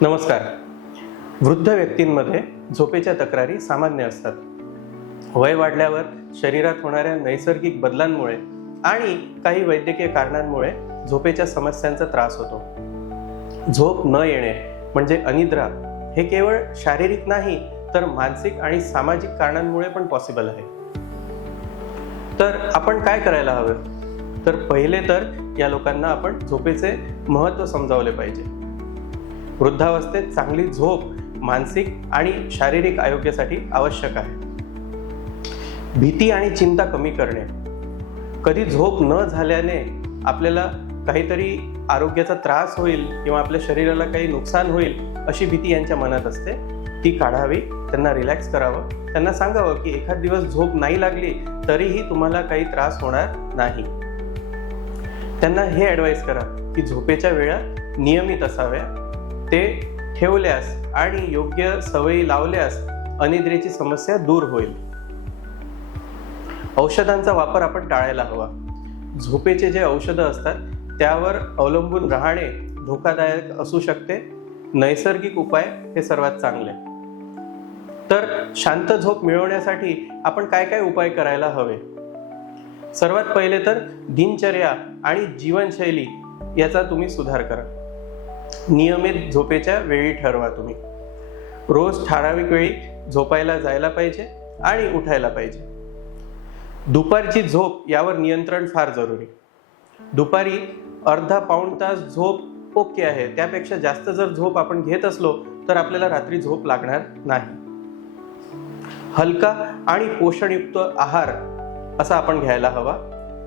नमस्कार. वृद्ध व्यक्तींमध्ये झोपेच्या तक्रारी सामान्य असतात. वय वाढल्यावर शरीरात होणाऱ्या नैसर्गिक बदलांमुळे आणि काही वैद्यकीय कारणांमुळे झोपेच्या समस्यांचा त्रास होतो. झोप न येणे म्हणजे अनिद्रा हे केवळ शारीरिक नाही तर मानसिक आणि सामाजिक कारणांमुळे पण पॉसिबल आहे. तर आपण काय करायला हवं? तर पहिले तर या लोकांना आपण झोपेचे महत्त्व समजावले पाहिजे. वृद्धावस्थेत चांगली झोप मानसिक आणि शारीरिक आरोग्यासाठी आवश्यक आहे. भीती आणि चिंता कमी करणे. कधी झोप न झाल्याने आपल्याला काहीतरी आरोग्याचा त्रास होईल किंवा आपल्या शरीराला काही नुकसान होईल अशी भीती यांच्या मनात असते. ती काढावी त्यांना रिलॅक्स करावं त्यांना सांगावं की एखाद दिवस झोप नाही लागली तरीही तुम्हाला काही त्रास होणार नाही. त्यांना हे ॲडवाईस करा की झोपेच्या वेळा नियमित असाव्या. ते ठेवल्यास आणि योग्य सवयी लावल्यास अनिद्रेची समस्या दूर होईल. औषधांचा वापर आपण टाळायला हवा. झोपेचे जे औषधं असतात त्यावर अवलंबून राहणे धोकादायक असू शकते. नैसर्गिक उपाय हे सर्वात चांगले. तर शांत झोप मिळवण्यासाठी आपण काय काय उपाय करायला हवे? सर्वात पहिले तर दिनचर्या आणि जीवनशैली याचा तुम्ही सुधार करा. नियमित झोपेच्या वेळी ठरवा तुम्ही. रोज ठराविक वेळी झोपायला जायला पाहिजे आणि उठायला पाहिजे. दुपारची झोप यावर नियंत्रण फार जरुरी. दुपारी अर्धा पाऊण तास झोप ओके आहे. त्यापेक्षा जास्त जर झोप आपण घेत असलो तर आपल्याला रात्री झोप लागणार नाही. हलका आणि पोषणयुक्त आहार असा आपण घ्यायला हवा.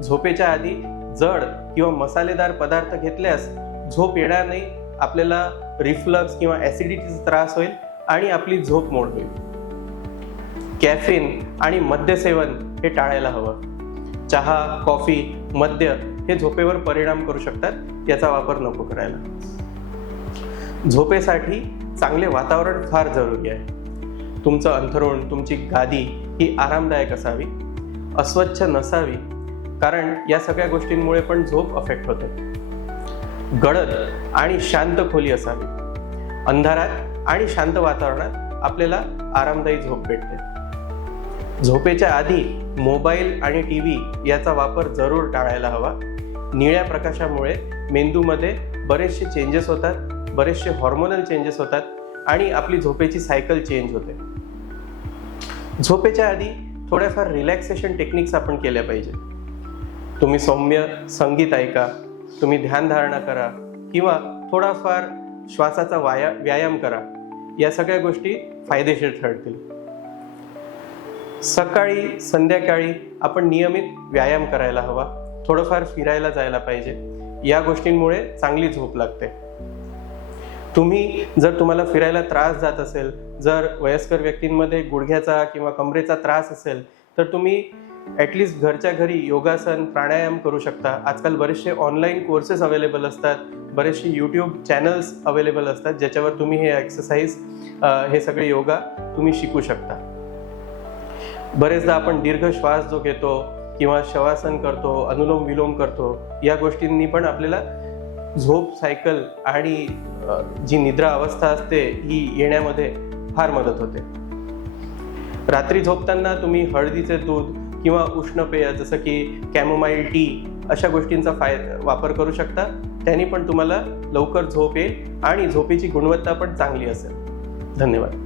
झोपेच्या आधी जड किंवा मसालेदार पदार्थ घेतल्यास झोप येणार नाही आपल्याला रिफ्लक्स किंवा ॲसिडिटीचा त्रास होईल आणि आपली झोप मोड होईल. कॅफिन आणि मद्यसेवन हे टाळायला हवं. चहा कॉफी मद्य हे झोपेवर परिणाम करू शकतात याचा वापर नको करायला. झोपेसाठी चांगले वातावरण फार जरुरी आहे. तुमचं अंथरुण तुमची गादी ही आरामदायक असावी. अस्वच्छ नसावी कारण या सगळ्या गोष्टींमुळे पण झोप अफेक्ट होते. गडद आणि शांत खोली असावी. अंधारात आणि शांत वातावरणात आपल्याला आरामदायी झोप भेटते. झोपेच्या आधी मोबाईल आणि टी व्ही याचा वापर जरूर टाळायला हवा. निळ्या प्रकाशामुळे मेंदूमध्ये बरेचसे चेंजेस होतात बरेचसे हॉर्मोनल चेंजेस होतात आणि आपली झोपेची सायकल चेंज होते. झोपेच्या आधी थोड्याफार रिलॅक्सेशन टेक्निक्स आपण केल्या पाहिजे तुम्ही सौम्य संगीत ऐका तुम्ही ध्यानधारणा करा किंवा थोडाफार श्वासाचा वाया व्यायाम करा. या सगळ्या गोष्टी फायदेशीर ठरतील. सकाळी संध्याकाळी आपण नियमित व्यायाम करायला हवा. थोडंफार फिरायला जायला पाहिजे. या गोष्टींमुळे चांगली झोप लागते. तुम्ही जर तुम्हाला फिरायला त्रास जात असेल जर वयस्कर व्यक्तींमध्ये गुडघ्याचा किंवा कमरेचा त्रास असेल तर तुम्ही ॲटलिस्ट घरच्या घरी योगासन प्राणायाम करू शकता. आजकाल बरेचसे ऑनलाईन कोर्सेस अवेलेबल असतात. बरेचसे यूट्यूब चॅनल्स अवेलेबल असतात ज्याच्यावर तुम्ही हे एक्सरसाइज हे सगळे योगा तुम्ही शिकू शकता. बरेचदा आपण दीर्घ श्वास जो घेतो किंवा शवासन करतो अनुलोम विलोम करतो या गोष्टींनी पण आपल्याला झोप सायकल आणि जी निद्रा अवस्था असते ही येण्यामध्ये फार मदत होते. रात्री झोपताना तुम्ही हळदीचे दूध किंवा उष्ण पेय जसं की कॅमोमाईल टी अशा गोष्टींचा फाय वापर करू शकता. त्याने पण तुम्हाला लवकर झोप येईल आणि झोपेची गुणवत्ता पण चांगली असेल. धन्यवाद.